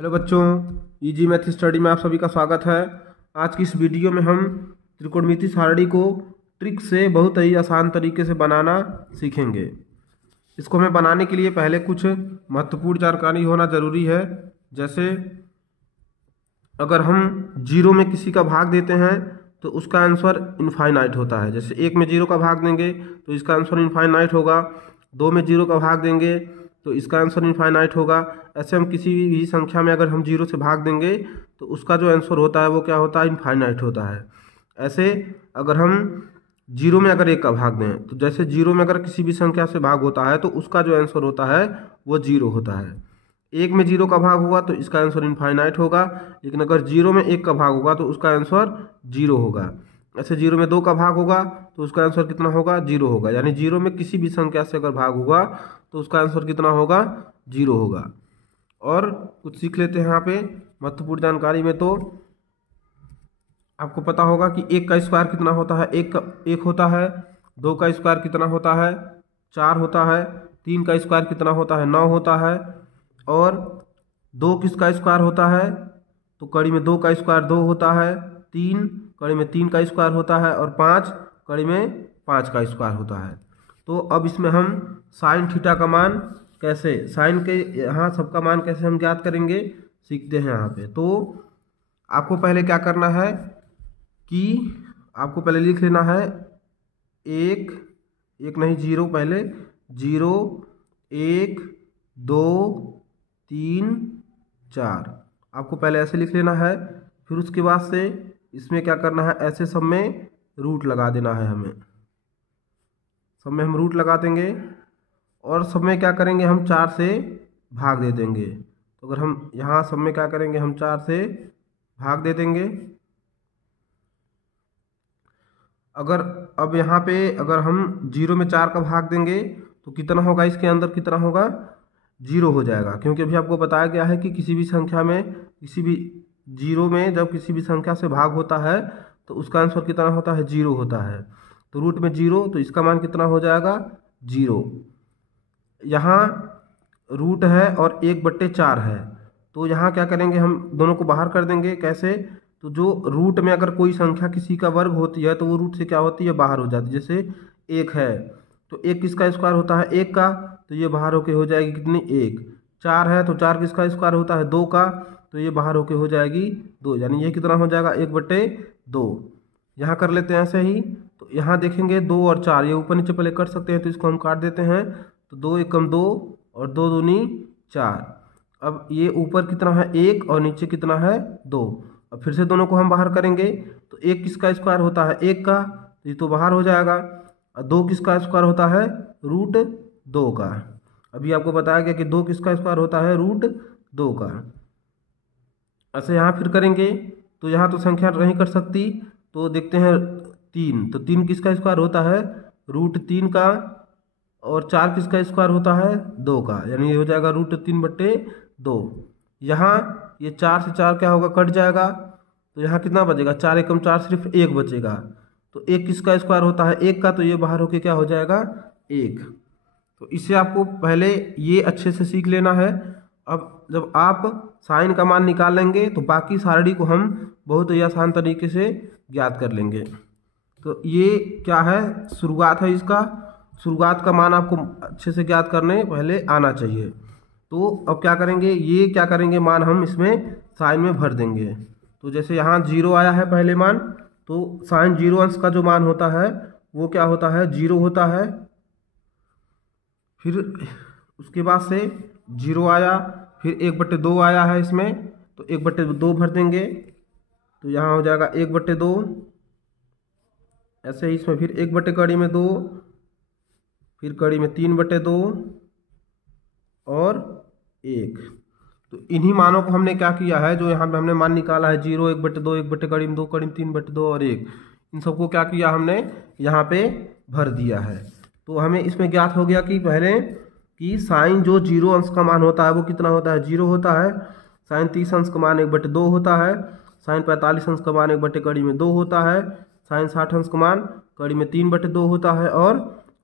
Hello बच्चों, easy math study में आप सभी का स्वागत है। आज की इस वीडियो में हम त्रिकोणमिति सारणी को ट्रिक से बहुत ही आसान तरीके से बनाना सीखेंगे। इसको हमें बनाने के लिए पहले कुछ महत्वपूर्ण जानकारी होना जरूरी है। जैसे अगर हम जीरो में किसी का भाग देते हैं तो उसका आंसर इनफाइनाइट होता है। जैसे एक में जीरो का भाग देंगे तो इसका आंसर इनफाइनाइट होगा, दो में जीरो का भाग देंगे तो इसका आंसर इनफाइनाइट होगा। ऐसे हम किसी भी संख्या में अगर हम जीरो से भाग देंगे तो उसका जो आंसर होता है वो क्या होता है, इनफाइनाइट होता है। ऐसे अगर हम जीरो में अगर एक का भाग दें तो जैसे जीरो में अगर किसी भी संख्या से भाग होता है तो उसका जो आंसर होता है वो जीरो होता है। एक में जीरो का भाग होगा तो इसका आंसर इनफाइनाइट होगा, लेकिन अगर जीरो में एक का भाग होगा तो उसका आंसर जीरो होगा। ऐसे जीरो में दो का भाग होगा तो उसका आंसर कितना होगा, जीरो होगा। यानी जीरो में किसी भी संख्या से अगर भाग होगा तो उसका आंसर कितना होगा, जीरो होगा। और कुछ सीख लेते हैं यहाँ पे महत्वपूर्ण जानकारी में। तो आपको पता होगा कि एक का स्क्वायर कितना होता है, एक होता है। दो का स्क्वायर कितना होता है, चार होता है। तीन का स्क्वायर कितना होता है, नौ होता है। और दो किसका स्क्वायर होता है, तो कड़ी में दो का स्क्वायर दो होता है। तीन कड़ी में तीन का स्क्वायर होता है। और पाँच कड़ी में पाँच का स्क्वायर होता है। तो अब इसमें हम साइन थीटा का मान कैसे, साइन के यहाँ सबका मान कैसे हम ज्ञात करेंगे सीखते हैं यहाँ पे। तो आपको पहले क्या करना है कि आपको पहले लिख लेना है एक, एक नहीं जीरो, पहले जीरो, एक, दो, तीन, चार। आपको पहले ऐसे लिख लेना है। फिर उसके बाद से इसमें क्या करना है, ऐसे सब में रूट लगा देना है। हमें सब में हम रूट लगा देंगे और सब में क्या करेंगे, हम चार से भाग दे देंगे। तो अगर हम यहाँ सब में क्या करेंगे, हम चार से भाग दे देंगे। अगर अब यहाँ पे अगर हम जीरो में चार का भाग देंगे तो कितना होगा, इसके अंदर कितना होगा, जीरो हो जाएगा। क्योंकि अभी आपको बताया गया है कि किसी भी संख्या में, किसी भी जीरो में जब किसी भी संख्या से भाग होता है तो उसका आंसर कितना होता है, जीरो होता है। तो रूट में जीरो, तो इसका मान कितना हो जाएगा, जीरो। यहाँ रूट है और एक बट्टे चार है, तो यहाँ क्या करेंगे, हम दोनों को बाहर कर देंगे। कैसे, तो जो रूट में अगर कोई संख्या किसी का वर्ग होती है तो वो रूट से क्या होती है, बाहर हो जाती है। जैसे एक है तो एक किसका स्क्वायर होता है, एक का, तो ये बाहर होके हो जाएगी कितनी, एक। चार है तो चार किसका स्क्वायर होता है, दो का, तो ये बाहर होके हो जाएगी दो। यानी ये कितना हो जाएगा, एक बट्टे दो। यहाँ कर लेते हैं ऐसे ही। तो यहाँ देखेंगे दो और चार, ये ऊपर नीचे पहले कर सकते हैं, तो इसको हम काट देते हैं। तो दो एकम दो और दो दूनी चार। अब ये ऊपर कितना है, एक, और नीचे कितना है, दो। अब फिर से दोनों को हम बाहर करेंगे तो एक किसका स्क्वायर होता है, एक का, तो ये तो बाहर हो जाएगा। और दो किसका स्क्वायर होता है, रूट दो का। अभी आपको बताया गया कि दो किसका स्क्वायर होता है, रूट दो का। ऐसे यहाँ फिर करेंगे तो यहाँ तो संख्या नहीं कर सकती, तो देखते हैं तीन, तो तीन किसका स्क्वायर होता है, रूट तीन का। और चार किसका स्क्वायर होता है, दो का। यानी ये हो जाएगा रूट तीन बट्टे दो। यहाँ ये चार से चार क्या होगा, कट जाएगा। तो यहाँ कितना बचेगा, चार एकम चार, सिर्फ एक बचेगा। तो एक किसका स्क्वायर होता है, एक का, तो ये बाहर होके क्या हो जाएगा, एक। तो इससे आपको पहले ये अच्छे से सीख लेना है। अब जब आप साइन का मान निकालेंगे तो बाकी सारणी को हम बहुत ही आसान तरीके से ज्ञात कर लेंगे। तो ये क्या है, शुरुआत है इसका। शुरुआत का मान आपको अच्छे से ज्ञात करने पहले आना चाहिए। तो अब क्या करेंगे, ये क्या करेंगे, मान हम इसमें साइन में भर देंगे। तो जैसे यहाँ जीरो आया है पहले मान, तो साइन जीरो अंश का जो मान होता है वो क्या होता है, जीरो होता है। फिर उसके बाद से जीरो आया, फिर एक बट्टे दो आया है इसमें, तो एक बट्टे दो भर देंगे। तो यहाँ हो जाएगा एक बट्टे दो। ऐसे ही इसमें फिर एक बट्टे कड़ी में दो, फिर कड़ी में तीन बट्टे दो और एक। तो इन्हीं मानों को हमने क्या किया है, जो यहाँ पे हमने मान निकाला है, जीरो, एक बट्टे दो, एक बट्टे कड़ी में दो, कड़ी में तीन बट्टे दो और एक, इन सबको क्या किया हमने, यहाँ पे भर दिया है। तो हमें इसमें ज्ञात हो गया कि पहले कि साइन जो जीरो अंश का मान होता है वो कितना होता है, जीरो होता है। साइन 30 अंश का मान एक बट्टे दो होता है। साइन 45 अंश का मान एक बट्टे कड़ी में दो होता है। साइन 60 अंश का मान कड़ी में तीन बट्टे दो होता है। और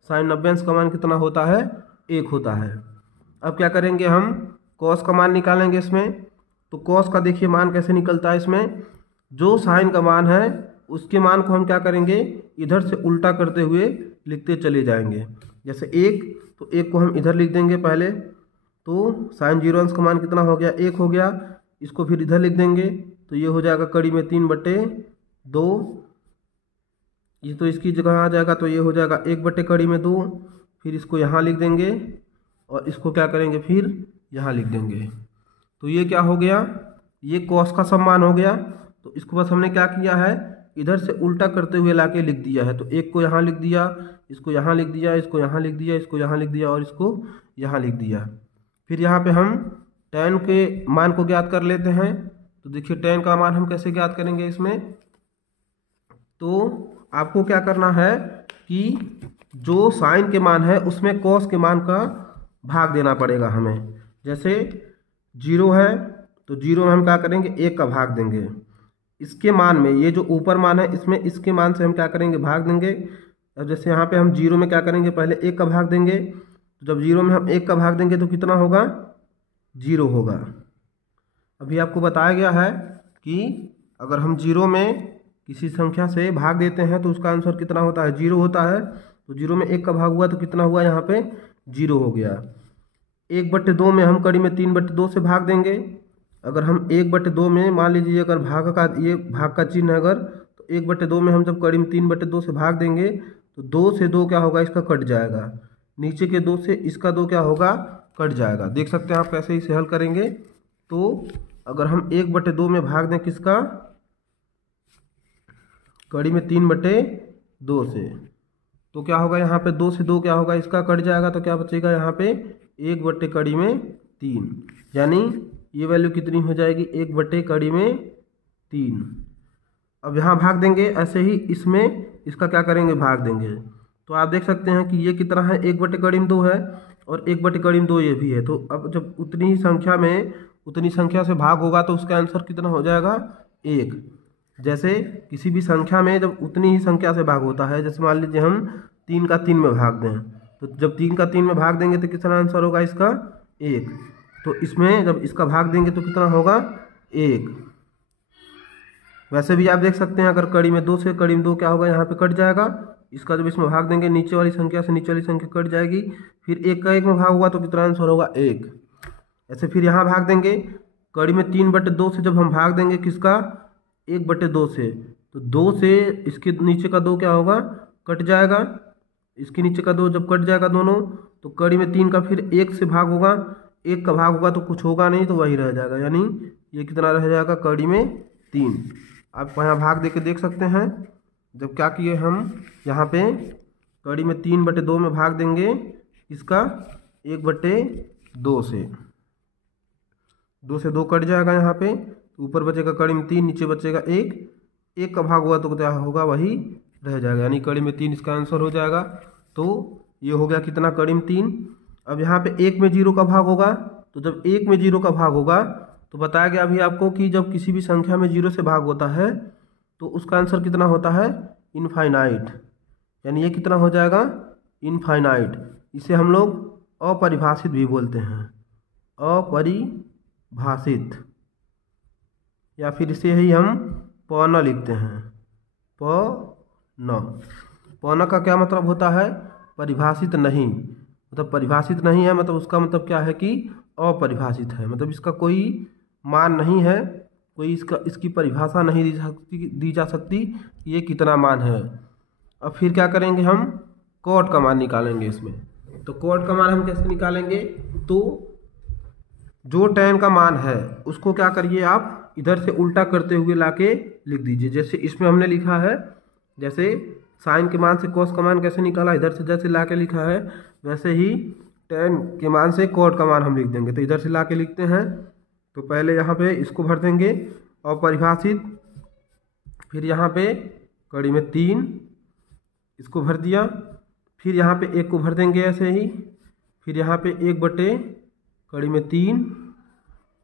साइन 90 अंश का मान कितना होता है, एक होता है। अब क्या करेंगे, हम कॉस का मान निकालेंगे इसमें। तो कॉस का देखिए मान कैसे निकलता है इसमें, जो साइन का मान है उसके मान को हम क्या करेंगे, इधर से उल्टा करते हुए लिखते चले जाएंगे। जैसे एक, तो एक को हम इधर लिख देंगे पहले, तो साइन 0 अंश का मान कितना हो गया, 1 हो गया। इसको फिर इधर लिख देंगे, तो ये हो जाएगा कड़ी में 3/2। ये तो इसकी जगह आ जाएगा, तो ये हो जाएगा 1/2। फिर इसको यहाँ लिख देंगे और इसको क्या करेंगे, फिर यहाँ लिख देंगे। तो ये क्या हो गया, ये कॉस का सम्मान हो गया। तो इसको बस हमने क्या किया है, इधर से उल्टा करते हुए लाके लिख दिया है। तो एक को यहाँ लिख दिया, इसको यहाँ लिख दिया, इसको यहाँ लिख दिया, इसको यहाँ लिख दिया और इसको यहाँ लिख दिया। फिर यहाँ पे हम tan के मान को ज्ञात कर लेते हैं। तो देखिए tan का मान हम कैसे ज्ञात करेंगे इसमें, तो आपको क्या करना है कि जो साइन के मान है उसमें कॉस के मान का भाग देना पड़ेगा हमें। जैसे 0 है तो 0 में हम क्या करेंगे, 1 का भाग देंगे। इसके मान में, ये जो ऊपर मान है इसमें इसके मान से हम क्या करेंगे, भाग देंगे। अब जैसे यहाँ पे हम 0 में क्या करेंगे, पहले 1 का भाग देंगे। तो जब 0 में हम 1 का भाग देंगे तो कितना होगा, 0 होगा। अभी आपको बताया गया है कि अगर हम 0 में किसी संख्या से भाग देते हैं तो उसका आंसर कितना होता है, 0 होता है। तो 0 में 1 का भाग हुआ तो कितना हुआ, यहाँ पे 0 हो गया। 1/2 में हम कड़ी में 3/2 से भाग देंगे। अगर हम 1/2 में मान लीजिए अगर भाग का, ये भाग का चिन्ह है अगर, तो 1/2 में हम जब कड़ी में 3/2 से भाग देंगे तो 2 से 2 क्या होगा, इसका कट जाएगा। नीचे के 2 से इसका 2 क्या होगा, कट जाएगा। देख सकते हैं आप कैसे इसे हल करेंगे। तो अगर हम 1/2 में भाग दें किसका, कड़ी में 3/2 से, तो क्या होगा, यहाँ पे 2 से 2 क्या होगा, इसका कट जाएगा। तो क्या बचेगा यहाँ पे, 1/3। यानी ये वैल्यू कितनी हो जाएगी, 1/3। अब यहाँ भाग देंगे, ऐसे ही इसमें इसका क्या करेंगे, भाग देंगे। तो आप देख सकते हैं कि ये कितना है, 1/2 है और 1/2 ये भी है। तो अब जब उतनी ही संख्या में उतनी संख्या से भाग होगा तो उसका आंसर कितना हो जाएगा, 1। जैसे किसी भी संख्या में जब उतनी ही संख्या से भाग होता है, जैसे मान लीजिए हम 3 का 3 में भाग दें, तो जब 3 का 3 में भाग देंगे तो कितना आंसर होगा इसका, 1। तो इसमें जब इसका भाग देंगे तो कितना होगा, 1। वैसे भी आप देख सकते हैं अगर कड़ी में 2 से कड़ी में 2 क्या होगा, यहाँ पे कट जाएगा। इसका जब इसमें भाग देंगे नीचे वाली संख्या से नीचे वाली संख्या कट जाएगी। फिर 1 का 1 में भाग हुआ तो कितना आंसर होगा, 1। ऐसे फिर यहाँ भाग देंगे, कड़ी में 3/2 से जब हम भाग देंगे किसका, 1/2 से, तो 2 से इसके नीचे का 2 क्या होगा, कट जाएगा। इसके नीचे का 2 जब कट जाएगा दोनों, तो कड़ी में 3 का फिर 1 से भाग होगा, 1 का भाग होगा तो कुछ होगा नहीं, तो वही रह जाएगा। यानी ये कितना रह जाएगा, कड़ी में 3। आप यहाँ भाग दे के देख सकते हैं। जब क्या किए हम यहाँ पे कड़ी में 3/2 में भाग देंगे इसका 1/2 से, 2 से 2 कट जाएगा यहाँ पे, तो ऊपर बचेगा कड़ी में 3, नीचे बचेगा 1। 1 का भाग हुआ तो क्या होगा, वही रह जाएगा। यानी कड़ी में 3 इसका आंसर हो जाएगा। तो ये हो गया कितना, कड़ी में 3। अब यहाँ पे 1 में 0 का भाग होगा, तो जब 1 में 0 का भाग होगा तो बताया गया अभी आपको कि जब किसी भी संख्या में 0 से भाग होता है तो उसका आंसर कितना होता है, इनफाइनाइट। यानी ये कितना हो जाएगा, इनफाइनाइट। इसे हम लोग अपरिभाषित भी बोलते हैं, अपरिभाषित, या फिर इसे ही हम पौना लिखते हैं, पौना। पौना का क्या मतलब होता है, परिभाषित नहीं। मतलब परिभाषित नहीं है, मतलब उसका मतलब क्या है कि अपरिभाषित है, मतलब इसका कोई मान नहीं है, कोई इसकी परिभाषा नहीं दी जा सकती कि ये कितना मान है। अब फिर क्या करेंगे, हम कॉट का मान निकालेंगे इसमें। तो कॉट का मान हम कैसे निकालेंगे, तो जो tan का मान है उसको क्या करिए, आप इधर से उल्टा करते हुए लाके लिख दीजिए। जैसे इसमें हमने लिखा है, जैसे साइन के मान से कॉस का मान कैसे निकाला, इधर से जैसे ला के लिखा है, वैसे ही tan के मान से कॉट का मान हम लिख देंगे। तो इधर से ला के लिखते हैं, तो पहले यहाँ पे इसको भर देंगे अपरिभाषित, फिर यहाँ पे कड़ी में 3 इसको भर दिया, फिर यहाँ पे 1 को भर देंगे ऐसे ही, फिर यहाँ पे 1/3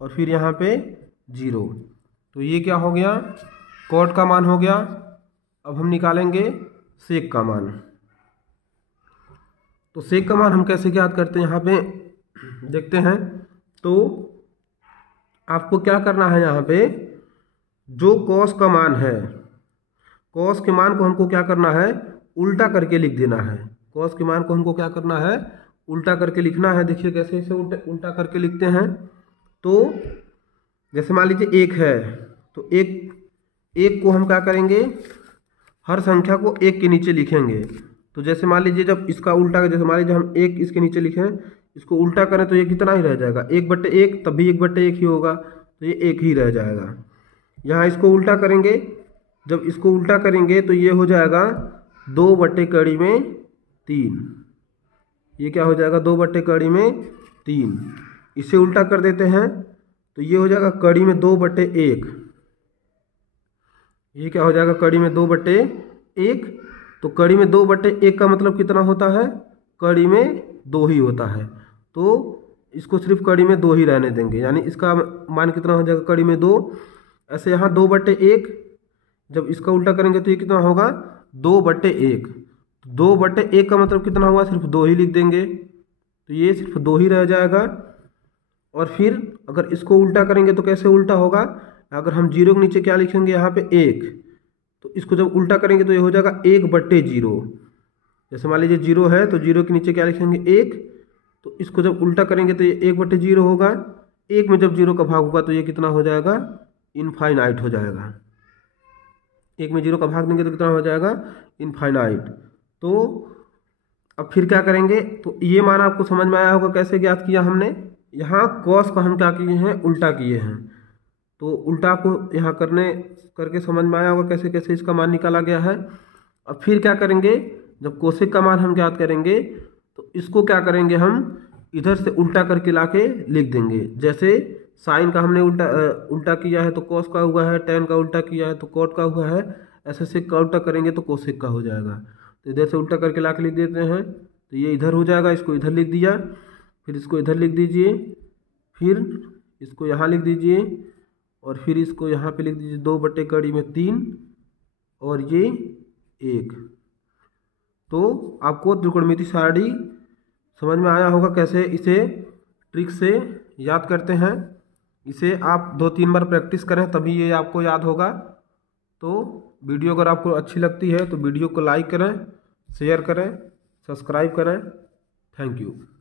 और फिर यहाँ पे 0। तो ये क्या हो गया, कॉट का मान हो गया। अब हम निकालेंगे सेक का मान। तो सेक का मान हम कैसे ज्ञात करते हैं, यहाँ पे देखते हैं। तो आपको क्या करना है यहाँ पे, जो कॉस का मान है, कॉस के मान को हमको क्या करना है, उल्टा करके लिख देना है। कॉस के मान को हमको क्या करना है, उल्टा करके लिखना है। देखिए कैसे इसे उल्टा उल्टा करके लिखते हैं। तो जैसे मान लीजिए एक है, तो एक को हम क्या करेंगे, हर संख्या को एक के नीचे लिखेंगे। तो जैसे मान लीजिए जब इसका उल्टा, जैसे मान लीजिए हम एक इसके नीचे लिखें, इसको उल्टा करें तो ये कितना ही रह जाएगा, 1/1, तब भी 1/1 ही होगा, तो ये एक ही रह जाएगा। यहाँ इसको उल्टा करेंगे, जब इसको उल्टा करेंगे तो ये हो जाएगा 2/3। ये क्या हो जाएगा, 2/3। इसे उल्टा कर देते हैं तो ये हो जाएगा कड़ी में 2/1। ये क्या हो जाएगा, कड़ी में 2/1। तो कड़ी में 2/1 का मतलब कितना होता है, कड़ी में 2 ही होता है। तो इसको सिर्फ कड़ी में 2 ही रहने देंगे, यानी इसका मान कितना हो जाएगा, कड़ी में 2। ऐसे यहाँ 2/1, जब इसका उल्टा करेंगे तो ये कितना होगा, 2/1। 2/1 का मतलब कितना हुआ, सिर्फ 2 ही लिख देंगे, तो ये सिर्फ 2 ही रह जाएगा। और फिर अगर इसको उल्टा करेंगे तो कैसे उल्टा होगा, अगर हम 0 के नीचे क्या लिखेंगे, यहाँ पे 1, तो इसको जब उल्टा करेंगे तो ये हो जाएगा 1/0। जैसे मान लीजिए 0 है तो 0 के नीचे क्या लिखेंगे, 1, तो इसको जब उल्टा करेंगे तो ये 1/0 होगा। 1 में जब 0 का भाग होगा तो ये कितना हो जाएगा, इनफाइनाइट हो जाएगा। 1 में 0 का भाग देंगे तो कितना हो जाएगा, इनफाइनाइट। तो अब फिर क्या करेंगे, तो ये मान आपको समझ में आया होगा कैसे ज्ञात किया हमने। यहाँ कॉस का हम क्या किए हैं, उल्टा किए हैं। तो उल्टा को यहाँ करके समझ में आया होगा कैसे कैसे इसका मान निकाला गया है। अब फिर क्या करेंगे, जब कोसेक का मान हम ज्ञात करेंगे तो इसको क्या करेंगे, हम इधर से उल्टा करके लाके लिख देंगे। जैसे साइन का हमने उल्टा किया है तो कॉस का हुआ है, टेन का उल्टा किया है तो कॉट का हुआ है, ऐसे सेक का उल्टा करेंगे तो कोसेक का हो जाएगा। तो इधर से उल्टा करके लाके लिख देते हैं, तो ये इधर हो जाएगा, इसको इधर लिख दिया, फिर इसको इधर लिख दीजिए, फिर इसको यहाँ लिख दीजिए, और फिर इसको यहाँ पे लिख दीजिए 2/3 और ये 1। तो आपको त्रिकोणमिति सारणी समझ में आया होगा कैसे इसे ट्रिक से याद करते हैं। इसे आप 2-3 बार प्रैक्टिस करें तभी ये आपको याद होगा। तो वीडियो अगर आपको अच्छी लगती है तो वीडियो को लाइक करें, शेयर करें, सब्सक्राइब करें। Thank you.